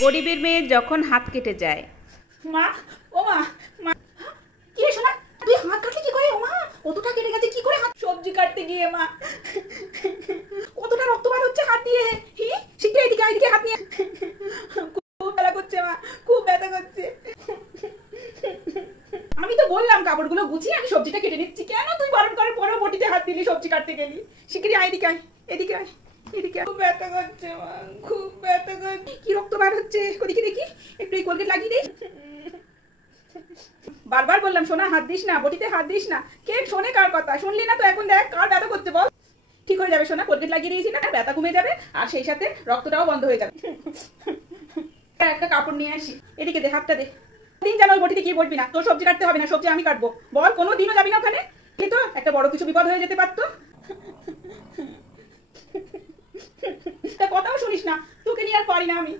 গরিবের মেয়ের যখন হাত কেটে যায়। মা, ও মা, মা, কি রে সোনা, তুই হাত কাটলি কি করে? ও মা, কতটা কেটে গেছে কি করে? হাত সবজি কাটতে গিয়ে মা, কতটা রক্ত বার হচ্ছে হাত দিয়ে। হি, শিগগির এদিকে এদিকে হাত নিয়ে। খুব ব্যথা করছে মা, খুব ব্যথা করছে। আমি তো বললাম কাপড়গুলো গুছিয়ে আমি সবজিটা কেটে নিচ্ছি, কেন তুই বারণ করার পরেও বটিতে হাত দিলি সবজি কাটতে গেলি? শিগগির আয় এদিকে আয়, এদিকে আয়, এদিকে। খুব ব্যথা করছে মা, খুব ব্যথা করছে। কি রক্ত বার হচ্ছে, ওদিকে দেখি, একটু এই কোলগেট লাগিয়ে দেই। বারবার বললাম সোনা হাত দিস না, বটিতে হাত দিস না। কে শোনে কার কথা? শুনলি না তো, এখন দেখ কার ব্যথা করছে বল। ঠিক হয়ে যাবে সোনা, কোলগেট লাগিয়ে দিয়েছি না, ব্যথা কমে যাবে আর সেই সাথে রক্তটাও বন্ধ হয়ে যাবে। একটা কাপড় নিয়ে আসি, এদিকে দে, হাতটা দে। দিন যেন ওই বটিতে কি বলবি না, তোর সবজি কাটতে হবে না, সবজি আমি কাটবো। বল, কোনো দিনও যাবি না ওখানে? এই তো একটা বড় কিছু বিপদ হয়ে যেতে পারতো। তা কথাও শুনিস না, তোকে নিয়ে আর পারি না আমি।